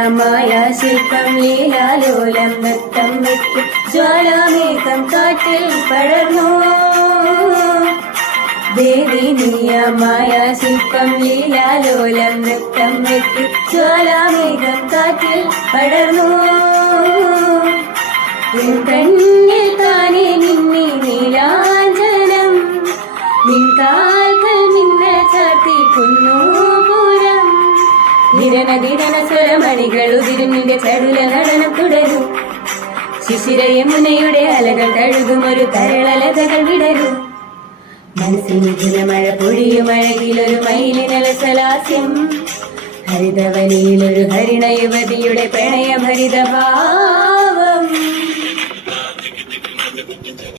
നീയാമായ ശില്പം ലീലാലോലം നൃത്തം വെക്കും ജ്വാലാമേഘം കാറ്റിൽ പടർന്നു ദേവി നീയാമായ ശില്പം ലീലാലോലം നൃത്തം വെക്കും ജ്വാലാമേഘം കാറ്റിൽ പടർന്നു കണ്ണിൽ താനേ നിന്നി നീലാഞ്ജനം നിൻകാൽകൾ മിന്നൽ ചാർത്തി കുന്നൂപുരം ധിരന സ്വരമണികൾ ഉതിരും നിന്റെ ചടുല നടനം തുടരും ശിശിര യമുനയുടെ അലകൾ തഴുകും ഒരു തരളലതകൾ വിടരും മനസ്സിൽ മഴ പൊഴിയും അഴകിലൊരു മയിലിനലസലാസ്യം ഹരിതവനിയിലൊരു ഹരിണ യുവതിയുടെ പ്രണയഭരിതഭാ